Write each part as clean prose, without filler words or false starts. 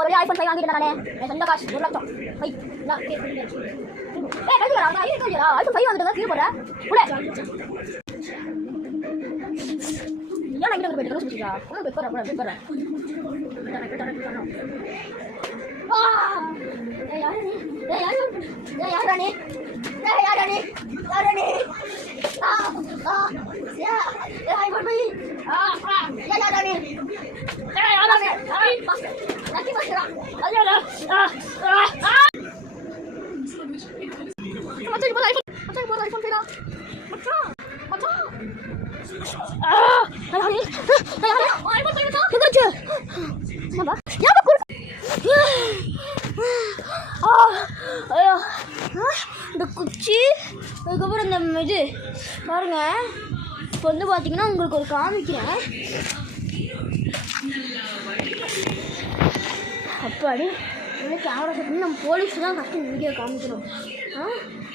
ஒரு ஐபோன் 5 வாங்கிட்டு நானே என் சொந்த காசு 1 லட்சம் ஐய் நான் கழுதுடா நான் ஐபோன் 5 வாங்கிட்டு கீழே போற உள்ள ஏன் இங்க போய் ட்ரெஸ் பிடிச்சா உள்ள போய் போற யாரானே இந்த குச்சி அதுக்கப்புறம் இந்த இது பாருங்க. இப்போ வந்து பார்த்தீங்கன்னா உங்களுக்கு ஒரு காமிக்கிறேன். அப்பாடி கேமரா செட் பண்ணி நம்ம போலீஸ் தான் ஃபஸ்ட்டு வீடியோ காமிக்கிறோம்.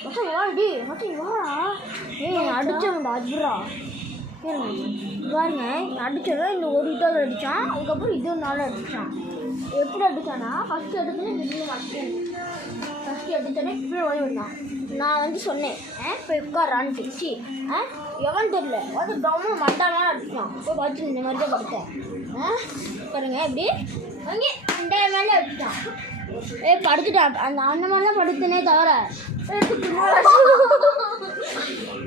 மொத்தம் வாடி மொத்தம் வாடா அடித்தவன்டா அதுரா பாருங்க அடித்தவன் இந்த ஒரு இதாக அடித்தான். அதுக்கப்புறம் இது ஒரு நாள் அடித்தான். எப்படி அடித்தானா ஃபஸ்ட்டு எடுத்தோன்னே திடீர்னு வச்சேன். ஃபஸ்ட்டு எடுத்தோன்னே இப்படி ஓடி வந்தான். நான் வந்து சொன்னேன் இப்போ உட்காரான்னு தெரிச்சு எவன் தெரியல வந்து டவுன் மண்டாலாம் அடிச்சான். போய் வச்சு இந்த மாதிரி தான் படுத்தேன். பாருங்க எப்படி அங்கே அந்த மேலே அடிச்சிட்டான். படுத்துட்டான். அந்த மாதிரி தான் படுத்தனே தவிர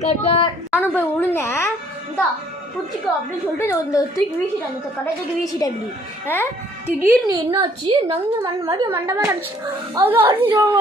கேட்டா நானும் போய் விழுந்தேன். இந்தா பிடிச்சிக்கோ அப்படின்னு சொல்லிட்டு இந்த தூக்கி வீசிட்டேன். அந்த கடை தூக்கி வீசிட்டேன். இப்படி திடீர்னு என்னாச்சு நங்கு மறுபடியும் மண்டமாக அடிச்சு அதான் அடிச்சோம்.